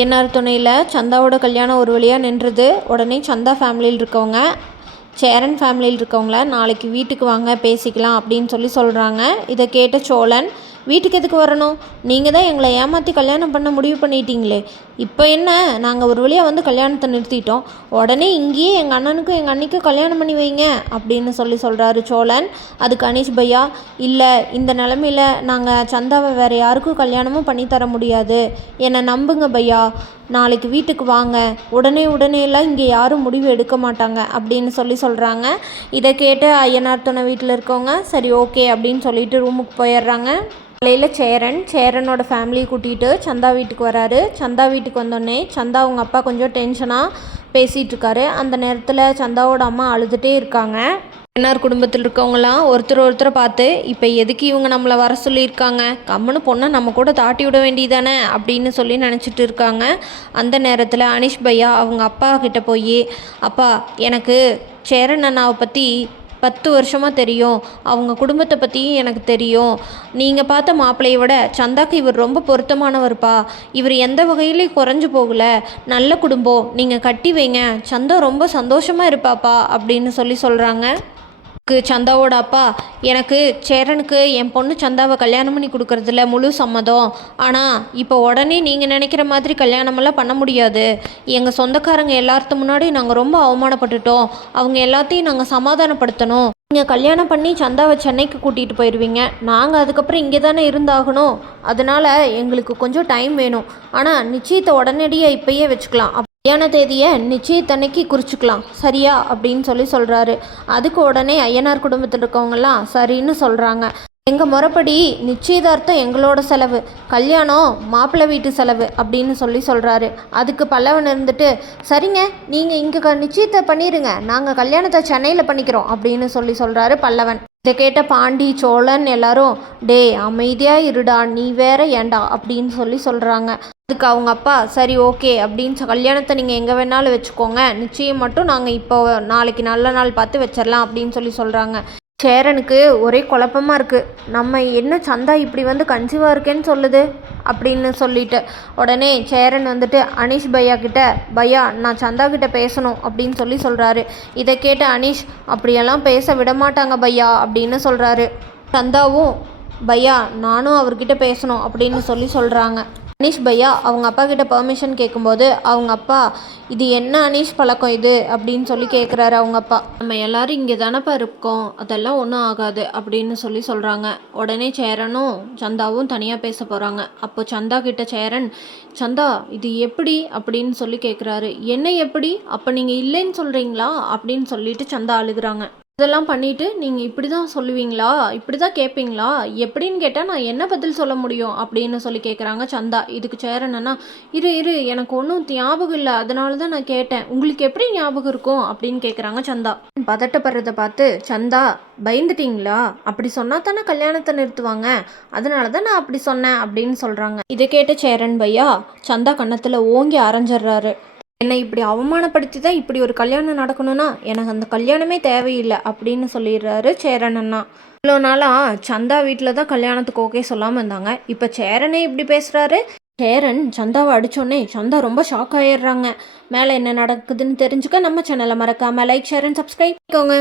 ஐயனார் துணையில் சந்தாவோட கல்யாணம் ஒரு வழியாக நின்றுது. உடனே சந்தா ஃபேமிலியில் இருக்கவங்க சேரன் ஃபேமிலியில் இருக்கவங்கள நாளைக்கு வீட்டுக்கு வாங்க பேசிக்கலாம் அப்படின்னு சொல்கிறாங்க. இதை கேட்ட சோழன், வீட்டுக்கு எதுக்கு வரணும்? நீங்கள் தான் எங்களை ஏமாற்றி கல்யாணம் பண்ண முடிவு பண்ணிட்டீங்களே, இப்போ என்ன? நாங்கள் ஒரு வழியாக வந்து கல்யாணத்தை நிறுத்திட்டோம், உடனே இங்கேயே எங்கள் அண்ணனுக்கும் எங்கள் அண்ணிக்கும் கல்யாணம் பண்ணி வைங்க அப்படின்னு சொல்கிறாரு சோழன். அதுக்கு அனீஷ் பையா, இல்லை, இந்த நிலமையில் நாங்கள் சந்தாவை வேறு யாருக்கும் கல்யாணமும் பண்ணித்தர முடியாது, என்னை நம்புங்க பையா, நாளைக்கு வீட்டுக்கு வாங்க, உடனேலாம் இங்கே யாரும் முடிவு எடுக்க மாட்டாங்க அப்படின்னு சொல்கிறாங்க. இதை கேட்டு ஐயனார் துணை வீட்டில் இருக்கவங்க சரி ஓகே அப்படின்னு சொல்லிட்டு ரூமுக்கு போயிடுறாங்க. காலையில் சேரனோட ஃபேமிலியை கூட்டிகிட்டு சந்தா வீட்டுக்கு வராரு. சந்தா வீட்டுக்கு வந்தோடனே சந்தா அவங்க அப்பா கொஞ்சம் டென்ஷனாக பேசிகிட்டு இருக்காரு. அந்த நேரத்தில் சந்தாவோட அம்மா அழுதுகிட்டே இருக்காங்க. ஐயனார் குடும்பத்தில் இருக்கவங்களாம் ஒருத்தரை பார்த்து, இப்போ எதுக்கு இவங்க நம்மளை வர சொல்லியிருக்காங்க, கம்முன்னு பொண்ணை நம்ம கூட தாட்டி விட வேண்டியதானே அப்படின்னு நினச்சிட்டு இருக்காங்க. அந்த நேரத்தில் அனீஷ் பையா அவங்க அப்பா கிட்ட போய், அப்பா, எனக்கு சேரன் அண்ணாவை பற்றி 10 வருஷமாக தெரியும், அவங்க குடும்பத்தை பற்றியும் எனக்கு தெரியும், நீங்கள் பார்த்த மாப்பிள்ளையை விட சந்தாக்கு இவர் ரொம்ப பொருத்தமானவர்ப்பா, இவர் எந்த வகையிலையும் குறைஞ்சி போகலை, நல்ல குடும்பம், நீங்கள் கட்டி வைங்க, சந்தா ரொம்ப சந்தோஷமாக இருப்பாப்பா அப்படின்னு சொல்கிறாங்க. சந்தாவோட அப்பா, எனக்கு சேரனுக்கு என் பொண்ணு சந்தாவை கல்யாணம் பண்ணி கொடுக்கறதுல முழு சம்மதம், ஆனால் இப்போ உடனே நீங்கள் நினைக்கிற மாதிரி கல்யாணமெல்லாம் பண்ண முடியாது, எங்கள் சொந்தக்காரங்க எல்லாத்து முன்னாடி நாங்கள் ரொம்ப அவமானப்பட்டுட்டோம், அவங்க எல்லாத்தையும் நாங்கள் சமாதானப்படுத்தணும், நீங்கள் கல்யாணம் பண்ணி சந்தாவை சென்னைக்கு கூட்டிகிட்டு போயிடுவீங்க, நாங்கள் அதுக்கப்புறம் இங்கே தானே இருந்தாகணும், அதனால் எங்களுக்கு கொஞ்சம் டைம் வேணும், ஆனால் நிச்சயத்தை உடனடியாக இப்போயே வச்சுக்கலாம், கல்யாண தேதியை நிச்சயத்தன்னைக்கு குறிச்சிக்கலாம் சரியா அப்படின்னு சொல்கிறாரு. அதுக்கு உடனே ஐயனார் குடும்பத்தில் இருக்கவங்கலாம் சரின்னு சொல்கிறாங்க. எங்கள் முறைப்படி நிச்சயதார்த்தம் எங்களோட செலவு, கல்யாணம் மாப்பிள்ளை வீட்டு செலவு அப்படின்னு சொல்கிறாரு. அதுக்கு பல்லவன் இருந்துட்டு, சரிங்க, நீங்கள் இங்கே நிச்சயத்தை பண்ணிடுங்க, நாங்கள் கல்யாணத்தை சென்னையில் பண்ணிக்கிறோம் அப்படின்னு சொல்கிறாரு பல்லவன். இதை கேட்ட பாண்டி, சோழன் எல்லாரும், டே அமைதியாக இருடா, நீ வேற ஏண்டா அப்படின்னு சொல்கிறாங்க. அதுக்கு அவங்க அப்பா, சரி ஓகே அப்படின்னு கல்யாணத்தை நீங்கள் எங்கே வேணாலும் வச்சுக்கோங்க, நிச்சயம் மட்டும் நாங்கள் இப்போ நாளைக்கு நல்ல நாள் பார்த்து வச்சிடலாம் அப்படின்னு சொல்கிறாங்க. சேரனுக்கு ஒரே குழப்பமாக இருக்குது, நம்ம என்ன சந்தா இப்படி வந்து கன்சீவாக இருக்கேன்னு சொல்லுது அப்படின்னு சொல்லிட்டு உடனே சேரன் வந்துட்டு அனீஷ் பையா கிட்ட, பையா நான் சந்தா கிட்ட பேசணும் அப்படின்னு சொல்கிறாரு. இதை கேட்டு அனீஷ், அப்படியெல்லாம் பேச விட மாட்டாங்க பையா அப்படின்னு சொல்கிறாரு. சந்தாவும், பையா நானும் அவர்கிட்ட பேசணும் அப்படின்னு சொல்கிறாங்க. அனீஷ் பையா அவங்க அப்பா கிட்ட பெர்மிஷன் கேட்கும்போது அவங்க அப்பா, இது என்ன அனீஷ் பழக்கம் இது அப்படின்னு கேட்குறாரு. அவங்க அப்பா, நம்ம எல்லாரும் இங்கே தானப்பா இருக்கோம், அதெல்லாம் ஒன்றும் ஆகாது அப்படின்னு சொல்கிறாங்க. உடனே சேரனும் சந்தாவும் தனியாக பேச போகிறாங்க. அப்போ சந்தா கிட்ட சேரன், சந்தா இது எப்படி அப்படின்னு கேட்குறாரு. என்ன எப்படி, அப்போ நீங்கள் இல்லைன்னு சொல்கிறீங்களா அப்படின்னு சொல்லிட்டு சந்தா அழுகுறாங்க. இதெல்லாம் பண்ணிவிட்டு நீங்கள் இப்படி தான் சொல்லுவீங்களா, இப்படி தான் கேட்பீங்களா, எப்படின்னு கேட்டால் நான் என்ன பதில் சொல்ல முடியும் அப்படின்னு கேட்குறாங்க சந்தா. இதுக்கு சேரனா, இரு எனக்கு ஒன்றும் ஞாபகம் இல்லை, அதனால தான் நான் கேட்டேன், உங்களுக்கு எப்படி ஞாபகம் இருக்கும் அப்படின்னு கேட்குறாங்க சந்தா. பதட்டப்படுறதை பார்த்து சந்தா, பயந்துட்டீங்களா, அப்படி சொன்னால் தானே கல்யாணத்தை நிறுத்துவாங்க, அதனால தான் நான் அப்படி சொன்னேன் அப்படின்னு சொல்கிறாங்க. இதை கேட்ட சேரன் பையா சந்தா கன்னத்தில் ஓங்கி அரைஞ்சிட்றாரு. என்னை இப்படி அவமானப்படுத்தி தான் இப்படி ஒரு கல்யாணம் நடக்கணும்னா எனக்கு அந்த கல்யாணமே தேவையில்லை அப்படின்னு சொல்லிடுறாரு சேரன் அண்ணா. இவ்வளோ நாளாக சந்தா வீட்டில் தான் கல்யாணத்துக்கு ஓகே சொல்லாமல் இருந்தாங்க, இப்போ சேரனே இப்படி பேசுகிறாரு. சேரன் சந்தாவை அடித்தோடனே சந்தா ரொம்ப ஷாக் ஆகிடுறாங்க. மேலே என்ன நடக்குதுன்னு தெரிஞ்சுக்க நம்ம சேனலை மறக்காமல் லைக், ஷேர் அண்ட் சப்ஸ்கிரைப் பண்ணிக்கோங்க.